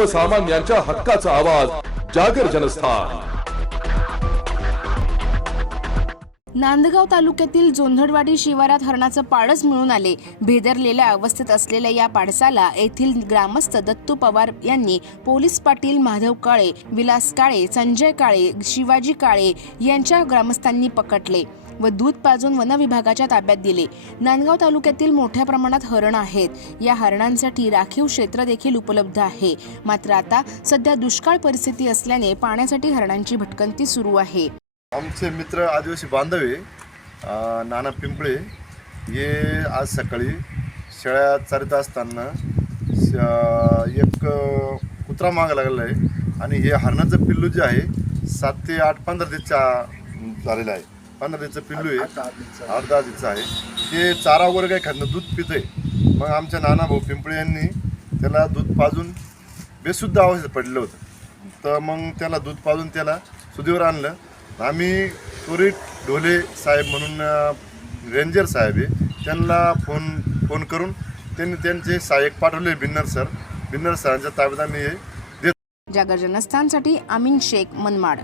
सर्वसामान्यांच्या हक्काचा आवाज जागर जनस्थान. नांदगाव तालुक्यातील जोंधडवाडी शिवारात हरणाचं पाडस मिळून आले. भेदरलेल्या अवस्थेत असलेल्या या पाडसाला येथील ग्रामस्थ दत्तू पवार यांनी पोलीस पाटील माधव काळे विलास काळे संजय काळे शिवाजी काळे यांच्या ग्रामस्थांनी पकडले. व दूध पाजून वनविभागाच्या ताब्यात दिले. नांदगाव तालुक्यातील मोठ्या प्रमाणात हरण आहेत. या हरणांसाठी राखीव क्षेत्र देखील उपलब्ध आहे. मात्र आता सध्या दुष्काळ परिस्थिती असल्याने पाण्यासाठी हरणांची भटकंती सुरू आहे. आमचे मित्र आदिवासी बांधवे नाना पिंपळे हे आज सकाळी शेळ्या चारित असताना श- एक कुत्रा माग लागलेला आहे. आणि हे हरणाचं पिल्लू जे आहे सात ते आठ पंधरा दिवसचा झालेलं आहे. पंधरा दिवसाचं पिल्लू आहे. आठ दहा दिवसाचं आहे. ते चारा वगैरे काही खाणं दूध पितं आहे मग आमच्या नाना भाऊ पिंपळे यांनी त्याला दूध पाजून बेशुद्ध अवस्थेत पडलं होतं. तर मग त्याला दूध पाजून त्याला सुधीवर आणलं. आम्ही त्वरित ढोले साहेब म्हणून रेंजर साहेब आहे त्यांना फोन फोन करून त्यांनी त्यांचे सहाय्यक पाठवले. बिन्नर सर बिन्नर सरांच्या ताब्यात आम्ही हे देत जागर जनस्थानसाठी अमीन शेख मनमाड.